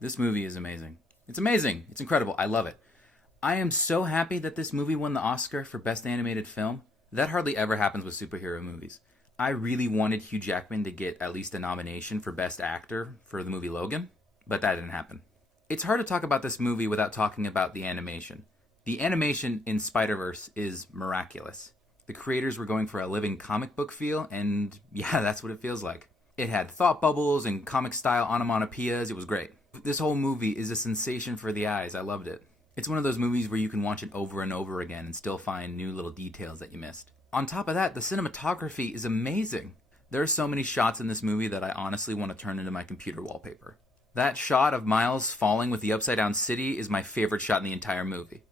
This movie is amazing. It's amazing. It's incredible. I love it. I am so happy that this movie won the Oscar for Best Animated Film. That hardly ever happens with superhero movies. I really wanted Hugh Jackman to get at least a nomination for Best Actor for the movie Logan, but that didn't happen. It's hard to talk about this movie without talking about the animation. The animation in Spider-Verse is miraculous. The creators were going for a living comic book feel, and yeah, that's what it feels like. It had thought bubbles and comic-style onomatopoeias. It was great. This whole movie is a sensation for the eyes. I loved it. It's one of those movies where you can watch it over and over again and still find new little details that you missed. On top of that, the cinematography is amazing. There are so many shots in this movie that I honestly want to turn into my computer wallpaper. That shot of Miles falling with the upside down city is my favorite shot in the entire movie.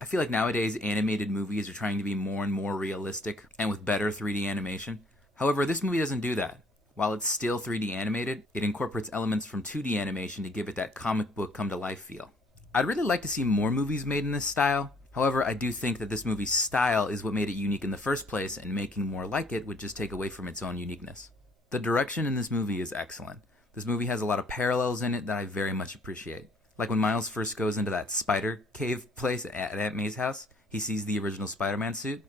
I feel like nowadays animated movies are trying to be more and more realistic and with better 3D animation. However, this movie doesn't do that. While it's still 3D animated, it incorporates elements from 2D animation to give it that comic book come to life feel. I'd really like to see more movies made in this style. However, I do think that this movie's style is what made it unique in the first place, and making more like it would just take away from its own uniqueness. The direction in this movie is excellent. This movie has a lot of parallels in it that I very much appreciate. Like when Miles first goes into that spider cave place at Aunt May's house, he sees the original Spider-Man suit,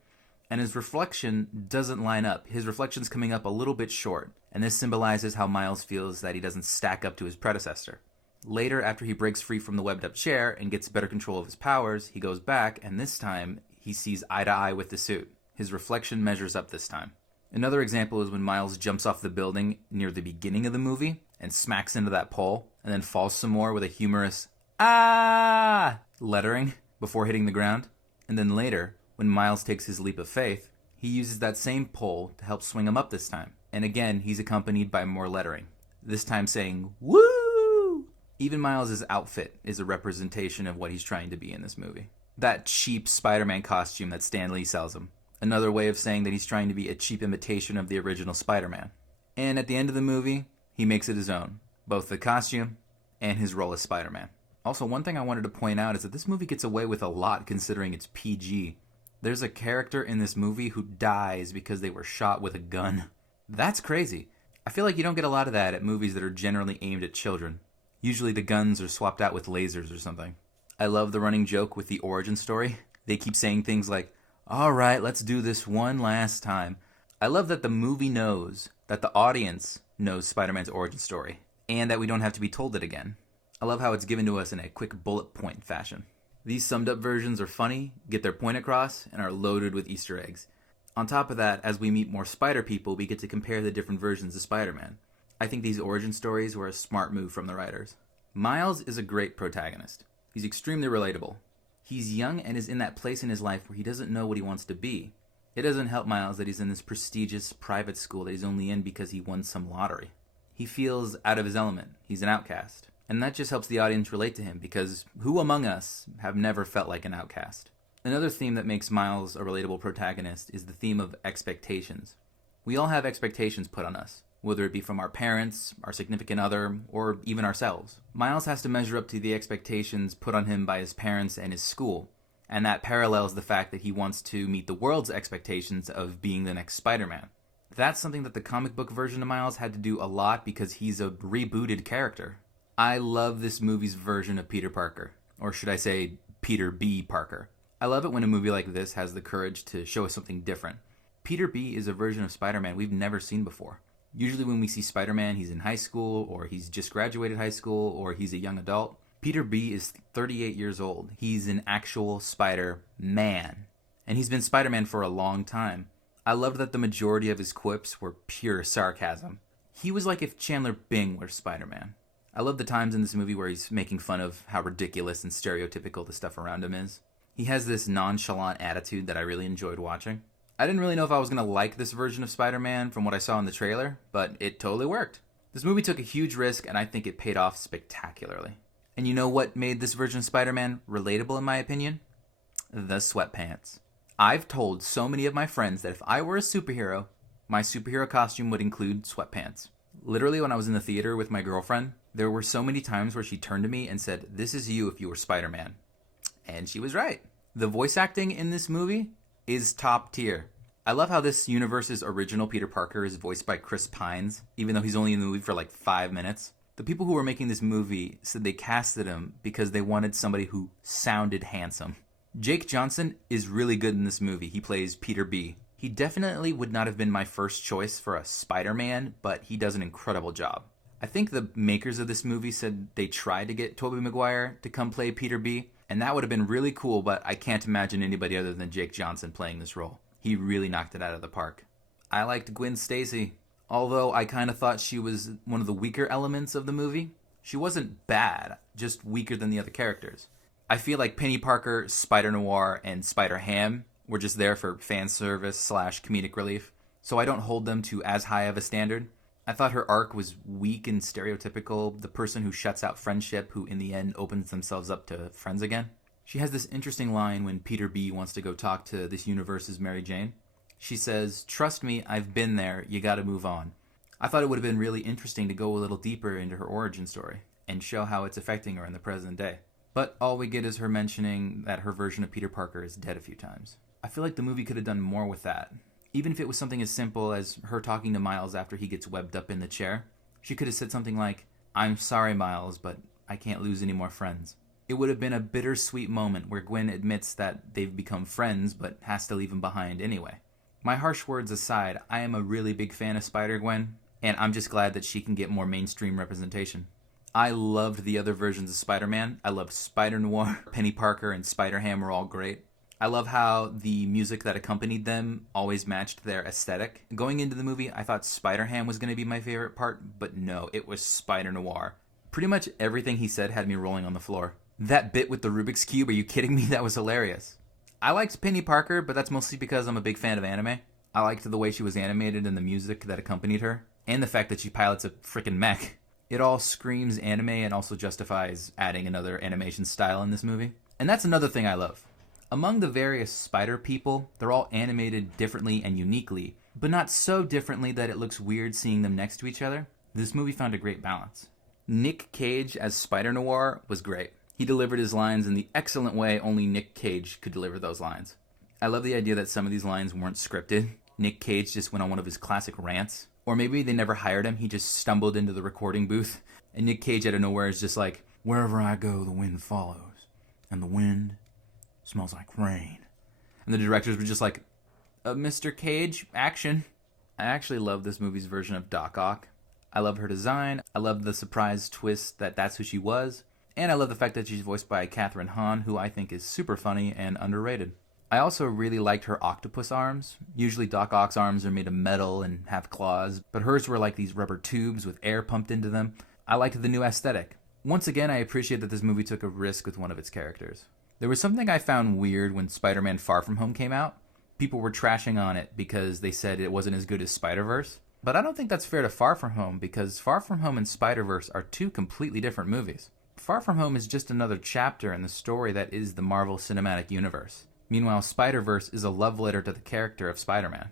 and his reflection doesn't line up. His reflection's coming up a little bit short, and this symbolizes how Miles feels that he doesn't stack up to his predecessor. Later, after he breaks free from the webbed-up chair and gets better control of his powers, he goes back, and this time, he sees eye to eye with the suit. His reflection measures up this time. Another example is when Miles jumps off the building near the beginning of the movie and smacks into that pole, and then falls some more with a humorous "ah" lettering before hitting the ground. And then later, when Miles takes his leap of faith, he uses that same pole to help swing him up this time. And again, he's accompanied by more lettering, this time saying "woo!" Even Miles' outfit is a representation of what he's trying to be in this movie. That cheap Spider-Man costume that Stan Lee sells him. Another way of saying that he's trying to be a cheap imitation of the original Spider-Man. And at the end of the movie, he makes it his own. Both the costume and his role as Spider-Man. Also, one thing I wanted to point out is that this movie gets away with a lot considering it's PG. There's a character in this movie who dies because they were shot with a gun. That's crazy. I feel like you don't get a lot of that at movies that are generally aimed at children. Usually the guns are swapped out with lasers or something. I love the running joke with the origin story. They keep saying things like, "Alright, let's do this one last time." I love that the movie knows that the audience knows Spider-Man's origin story, and that we don't have to be told it again. I love how it's given to us in a quick bullet point fashion. These summed up versions are funny, get their point across, and are loaded with Easter eggs. On top of that, as we meet more Spider people, we get to compare the different versions of Spider-Man. I think these origin stories were a smart move from the writers. Miles is a great protagonist. He's extremely relatable. He's young and is in that place in his life where he doesn't know what he wants to be. It doesn't help Miles that he's in this prestigious private school that he's only in because he won some lottery. He feels out of his element. He's an outcast. And that just helps the audience relate to him, because who among us have never felt like an outcast? Another theme that makes Miles a relatable protagonist is the theme of expectations. We all have expectations put on us, whether it be from our parents, our significant other, or even ourselves. Miles has to measure up to the expectations put on him by his parents and his school, and that parallels the fact that he wants to meet the world's expectations of being the next Spider-Man. That's something that the comic book version of Miles had to do a lot because he's a rebooted character. I love this movie's version of Peter Parker, or should I say Peter B. Parker. I love it when a movie like this has the courage to show us something different. Peter B. is a version of Spider-Man we've never seen before. Usually when we see Spider-Man, he's in high school, or he's just graduated high school, or he's a young adult. Peter B. is 38 years old. He's an actual Spider-Man. And he's been Spider-Man for a long time. I loved that the majority of his quips were pure sarcasm. He was like if Chandler Bing were Spider-Man. I love the times in this movie where he's making fun of how ridiculous and stereotypical the stuff around him is. He has this nonchalant attitude that I really enjoyed watching. I didn't really know if I was going to like this version of Spider-Man from what I saw in the trailer, but it totally worked. This movie took a huge risk, and I think it paid off spectacularly. And you know what made this version of Spider-Man relatable in my opinion? The sweatpants. I've told so many of my friends that if I were a superhero, my superhero costume would include sweatpants. Literally, when I was in the theater with my girlfriend, there were so many times where she turned to me and said, "This is you if you were Spider-Man." And she was right. The voice acting in this movie is top tier. I love how this universe's original Peter Parker is voiced by Chris Pines, even though he's only in the movie for like 5 minutes. The people who were making this movie said they casted him because they wanted somebody who sounded handsome. Jake Johnson is really good in this movie. He plays Peter B. He definitely would not have been my first choice for a Spider-Man, but he does an incredible job. I think the makers of this movie said they tried to get Tobey Maguire to come play Peter B, and that would have been really cool, but I can't imagine anybody other than Jake Johnson playing this role. He really knocked it out of the park. I liked Gwen Stacy, although I kind of thought she was one of the weaker elements of the movie. She wasn't bad, just weaker than the other characters. I feel like Penny Parker, Spider-Noir, and Spider-Ham were just there for fan service / comedic relief, so I don't hold them to as high of a standard. I thought her arc was weak and stereotypical, the person who shuts out friendship who in the end opens themselves up to friends again. She has this interesting line when Peter B wants to go talk to this universe's Mary Jane. She says, "Trust me, I've been there, you gotta move on." I thought it would have been really interesting to go a little deeper into her origin story and show how it's affecting her in the present day. But all we get is her mentioning that her version of Peter Parker is dead a few times. I feel like the movie could have done more with that. Even if it was something as simple as her talking to Miles after he gets webbed up in the chair, she could have said something like, "I'm sorry, Miles, but I can't lose any more friends." It would have been a bittersweet moment where Gwen admits that they've become friends but has to leave him behind anyway. My harsh words aside, I am a really big fan of Spider-Gwen, and I'm just glad that she can get more mainstream representation. I loved the other versions of Spider-Man. I loved Spider-Noir, Penny Parker, and Spider-Ham were all great. I love how the music that accompanied them always matched their aesthetic. Going into the movie, I thought Spider-Ham was going to be my favorite part, but no, it was Spider-Noir. Pretty much everything he said had me rolling on the floor. That bit with the Rubik's Cube, are you kidding me? That was hilarious. I liked Penny Parker, but that's mostly because I'm a big fan of anime. I liked the way she was animated and the music that accompanied her, and the fact that she pilots a frickin' mech. It all screams anime and also justifies adding another animation style in this movie. And that's another thing I love. Among the various spider people, they're all animated differently and uniquely, but not so differently that it looks weird seeing them next to each other. This movie found a great balance. Nick Cage as Spider-Noir was great. He delivered his lines in the excellent way only Nick Cage could deliver those lines. I love the idea that some of these lines weren't scripted. Nick Cage just went on one of his classic rants. Or maybe they never hired him, he just stumbled into the recording booth, and Nick Cage out of nowhere is just like, "Wherever I go, the wind follows, and the wind smells like rain." And the directors were just like, Mr. Cage, action. I actually love this movie's version of Doc Ock. I love her design, I love the surprise twist that that's who she was, and I love the fact that she's voiced by Kathryn Hahn, who I think is super funny and underrated. I also really liked her octopus arms. Usually Doc Ock's arms are made of metal and have claws, but hers were like these rubber tubes with air pumped into them. I liked the new aesthetic. Once again, I appreciate that this movie took a risk with one of its characters. There was something I found weird when Spider-Man Far From Home came out. People were trashing on it because they said it wasn't as good as Spider-Verse. But I don't think that's fair to Far From Home because Far From Home and Spider-Verse are two completely different movies. Far From Home is just another chapter in the story that is the Marvel Cinematic Universe. Meanwhile, Spider-Verse is a love letter to the character of Spider-Man.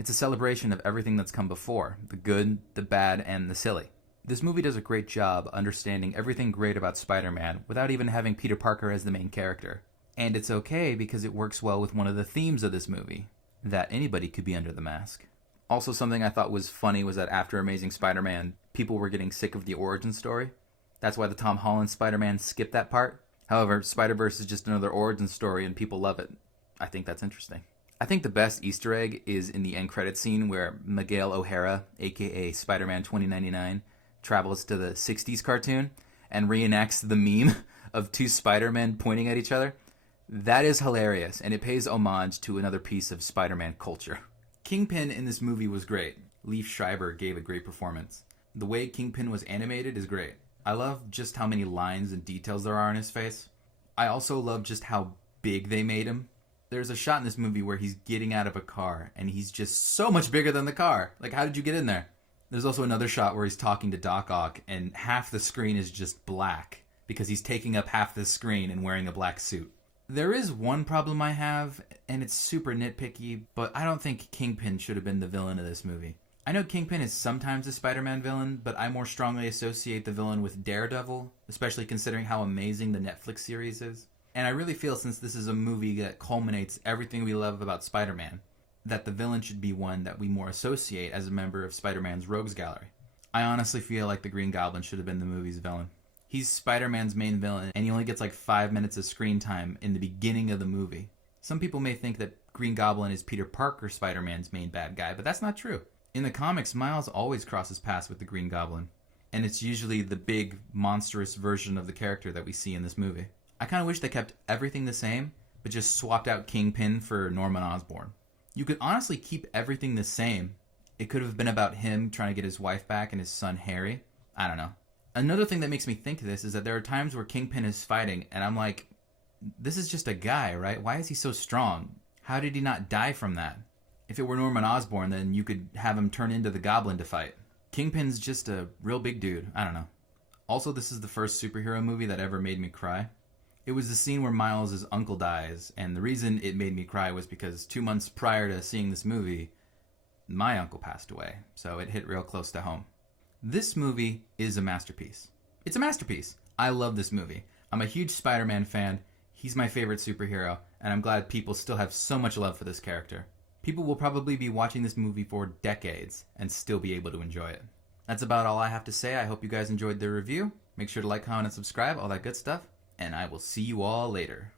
It's a celebration of everything that's come before, the good, the bad, and the silly. This movie does a great job understanding everything great about Spider-Man without even having Peter Parker as the main character. And it's okay because it works well with one of the themes of this movie, that anybody could be under the mask. Also, something I thought was funny was that after Amazing Spider-Man, people were getting sick of the origin story. That's why the Tom Holland Spider-Man skipped that part. However, Spider-Verse is just another origin story and people love it. I think that's interesting. I think the best Easter egg is in the end credits scene where Miguel O'Hara, aka Spider-Man 2099, travels to the 60s cartoon and reenacts the meme of two Spider-Men pointing at each other. That is hilarious, and it pays homage to another piece of Spider-Man culture. Kingpin in this movie was great. Liev Schreiber gave a great performance. The way Kingpin was animated is great. I love just how many lines and details there are in his face. I also love just how big they made him. There's a shot in this movie where he's getting out of a car, and he's just so much bigger than the car. Like, how did you get in there? There's also another shot where he's talking to Doc Ock, and half the screen is just black, because he's taking up half the screen and wearing a black suit. There is one problem I have, and it's super nitpicky, but I don't think Kingpin should have been the villain of this movie. I know Kingpin is sometimes a Spider-Man villain, but I more strongly associate the villain with Daredevil, especially considering how amazing the Netflix series is. And I really feel since this is a movie that culminates everything we love about Spider-Man, that the villain should be one that we more associate as a member of Spider-Man's Rogues Gallery. I honestly feel like the Green Goblin should have been the movie's villain. He's Spider-Man's main villain, and he only gets like 5 minutes of screen time in the beginning of the movie. Some people may think that Green Goblin is Peter Parker, Spider-Man's main bad guy, but that's not true. In the comics, Miles always crosses paths with the Green Goblin, and it's usually the big, monstrous version of the character that we see in this movie. I kind of wish they kept everything the same, but just swapped out Kingpin for Norman Osborn. You could honestly keep everything the same. It could have been about him trying to get his wife back and his son Harry. I don't know. Another thing that makes me think this is that there are times where Kingpin is fighting, and I'm like, this is just a guy, right? Why is he so strong? How did he not die from that? If it were Norman Osborn, then you could have him turn into the Goblin to fight. Kingpin's just a real big dude. I don't know. Also, this is the first superhero movie that ever made me cry. It was the scene where Miles' uncle dies, and the reason it made me cry was because 2 months prior to seeing this movie, my uncle passed away, so it hit real close to home. This movie is a masterpiece. It's a masterpiece. I love this movie. I'm a huge Spider-Man fan. He's my favorite superhero, and I'm glad people still have so much love for this character. People will probably be watching this movie for decades and still be able to enjoy it. That's about all I have to say. I hope you guys enjoyed the review. Make sure to like, comment, and subscribe, all that good stuff, and I will see you all later.